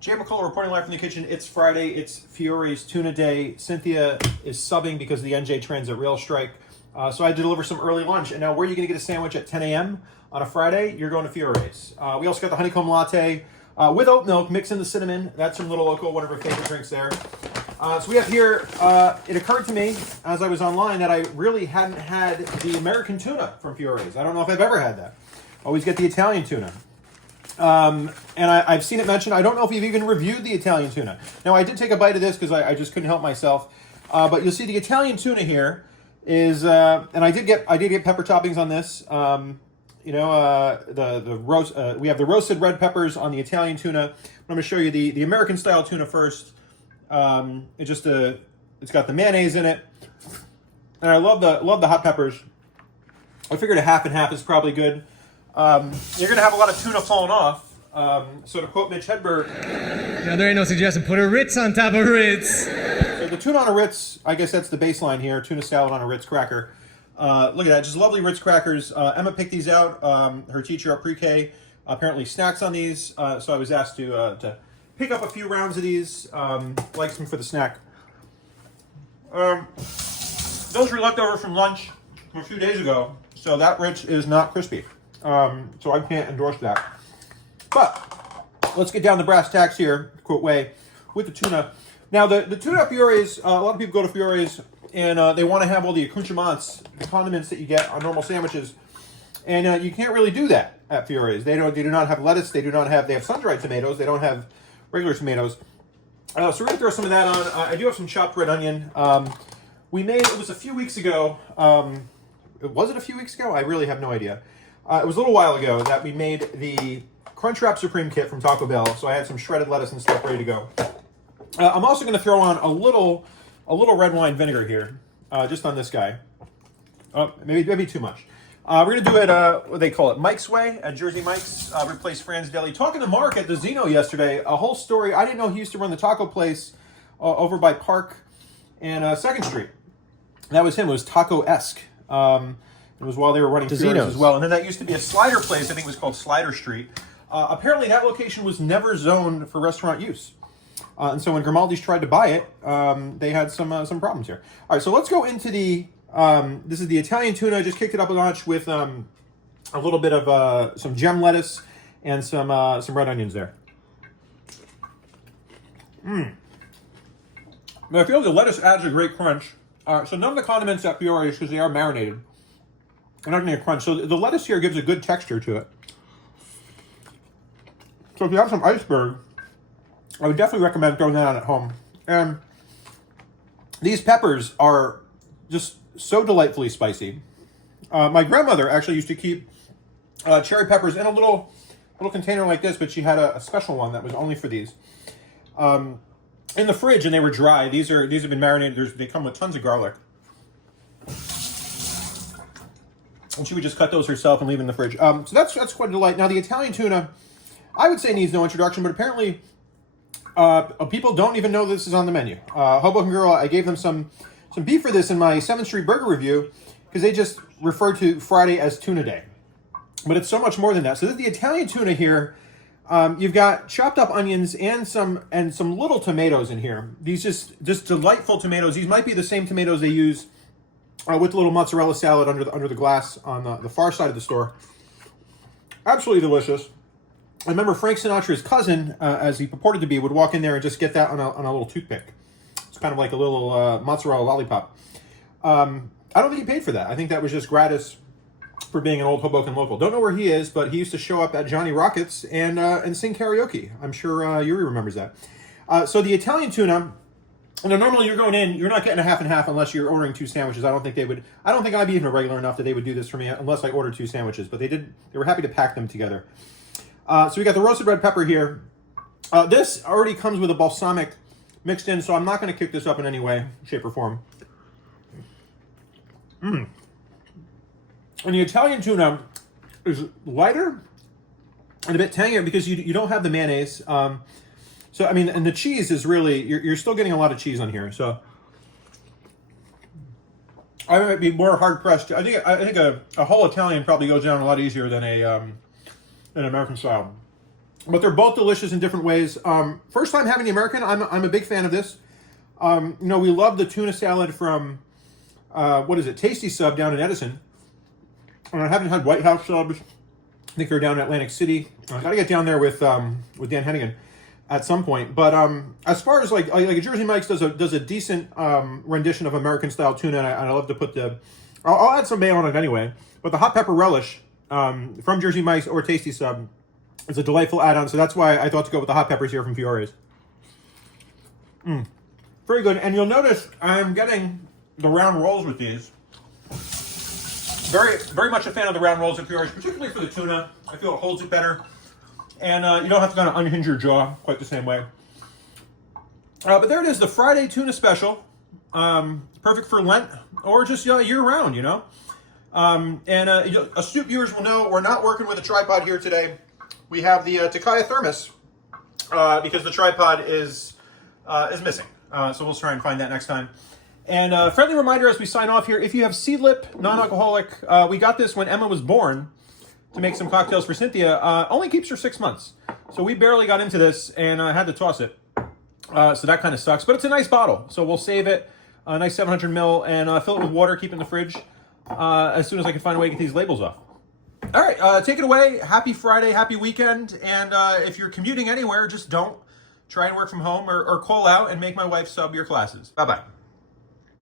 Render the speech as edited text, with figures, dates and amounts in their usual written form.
Jmikola reporting live from the kitchen. It's Friday. It's Fiore's Tuna Day. Cynthia is subbing because of the NJ Transit rail strike. So I had to deliver some early lunch. And now where are you going to get a sandwich at 10 a.m. on a Friday? You're going to Fiore's. We also got the honeycomb latte with oat milk, mix in the cinnamon. That's from Little Loco, one of her favorite drinks there. So we have here, it occurred to me as I was online that I really hadn't had the American tuna from Fiore's. I don't know if I've ever had that. Always get the Italian tuna. And I've seen it mentioned. I don't know if you've even reviewed the Italian tuna. Now, I did take a bite of this because I just couldn't help myself. But you'll see the Italian tuna here is, and I did get pepper toppings on this. The roast. We have the roasted red peppers on the Italian tuna. I'm going to show you the American style tuna first. It's got the mayonnaise in it, and I love the hot peppers. I figured a half and half is probably good. You're going to have a lot of tuna falling off. So to quote Mitch Hedberg... No, there ain't no suggestion. Put a Ritz on top of Ritz. So the tuna on a Ritz, I guess that's the baseline here. Tuna salad on a Ritz cracker. Look at that. Just lovely Ritz crackers. Emma picked these out. Her teacher at pre-K apparently snacks on these. So I was asked to pick up a few rounds of these. Likes them for the snack. Those were left over from lunch from a few days ago. So that Ritz is not crispy. So I can't endorse that. But let's get down to brass tacks here, quote Way, with the tuna. Now, the tuna at Fiore's, a lot of people go to Fiore's and they want to have all the accoutrements, the condiments that you get on normal sandwiches. And you can't really do that at Fiore's. They do not have lettuce. They have sun-dried tomatoes. They don't have regular tomatoes. So we're going to throw some of that on. I do have some chopped red onion. It was a few weeks ago. Was it a few weeks ago? I really have no idea. It was a little while ago that we made the Crunchwrap Supreme kit from Taco Bell, so I had some shredded lettuce and stuff ready to go. I'm also going to throw on a little red wine vinegar here, just on this guy. Maybe too much. We're going to do it, what do they call it, Mike's Way at Jersey Mike's, replace Fran's Deli. Talking to Mark at the Zeno yesterday, a whole story. I didn't know he used to run the taco place over by Park and 2nd Street. That was him. It was Taco-esque. It was while they were running Fiore's as well. And then that used to be a slider place. I think it was called Slider Street. Apparently, that location was never zoned for restaurant use. And so when Grimaldi's tried to buy it, they had some problems here. All right, so let's go into the... this is the Italian tuna. I just kicked it up a notch with a little bit of some gem lettuce and some red onions there. But I feel the lettuce adds a great crunch. So none of the condiments at Fiore's, because they are marinated, are not going to get crunch. So the lettuce here gives a good texture to it. So if you have some iceberg, I would definitely recommend throwing that on at home. And these peppers are just so delightfully spicy. My grandmother actually used to keep cherry peppers in a little container like this, but she had a special one that was only for these. In the fridge, and they were dry. These have been marinated. They come with tons of garlic. And she would just cut those herself and leave in the fridge. So that's quite a delight. Now, the Italian tuna, I would say needs no introduction, but apparently people don't even know this is on the menu. Hoboken Girl, I gave them some beef for this in my 7th Street Burger review because they just referred to Friday as Tuna Day. But it's so much more than that. So the Italian tuna here, you've got chopped up onions and some little tomatoes in here. These just delightful tomatoes. These might be the same tomatoes they use with the little mozzarella salad under the glass on the far side of the store. Absolutely delicious. I remember Frank Sinatra's cousin, as he purported to be, would walk in there and just get that on a little toothpick. It's kind of like a little mozzarella lollipop. I don't think he paid for that. I think that was just gratis for being an old Hoboken local. Don't know where he is, but he used to show up at Johnny Rockets and sing karaoke. I'm sure Yuri remembers that. So the Italian tuna, normally you're going in, you're not getting a half and half unless you're ordering 2 sandwiches. I don't think I'd be even regular enough that they would do this for me unless I ordered 2 sandwiches, but they were happy to pack them together. So we got the roasted red pepper here. This already comes with a balsamic mixed in, so I'm not going to kick this up in any way, shape, or form. And the Italian tuna is lighter and a bit tangier because you don't have the mayonnaise. So, I mean, and the cheese is really, you're still getting a lot of cheese on here. So, I might be more hard-pressed. I think a whole Italian probably goes down a lot easier than an American style. but they're both delicious in different ways. First time having the American, I'm a big fan of this. You know, we love the tuna salad from, what is it, Tasty Sub down in Edison. And I haven't had White House subs. I think they're down in Atlantic City. I got to get down there with Dan Hennigan at some point. But as far as like Jersey Mike's does a decent rendition of American style tuna, and I love to put I'll add some mayo on it anyway. But the hot pepper relish from Jersey Mike's or Tasty Sub is a delightful add-on. So that's why I thought to go with the hot peppers here from Fiore's. Very good. And you'll notice I'm getting the round rolls with these. Very much a fan of the round rolls at Fiore's, particularly for the tuna. I feel it holds it better. And you don't have to kind of unhinge your jaw quite the same way. But there it is, the Friday tuna special. Perfect for Lent or just year-round, you know. Astute viewers will know we're not working with a tripod here today. We have the Takaya thermos because the tripod is missing. So we'll try and find that next time. And friendly reminder as we sign off here, if you have Seedlip, non-alcoholic, we got this when Emma was born to make some cocktails for Cynthia. Only keeps her 6 months. So we barely got into this and had to toss it. So that kind of sucks. But it's a nice bottle. So we'll save it, a nice 700 ml, and fill it with water, keep it in the fridge as soon as I can find a way to get these labels off. All right, take it away. Happy Friday, happy weekend. And if you're commuting anywhere, just don't try and work from home or call out and make my wife sub your classes. Bye-bye.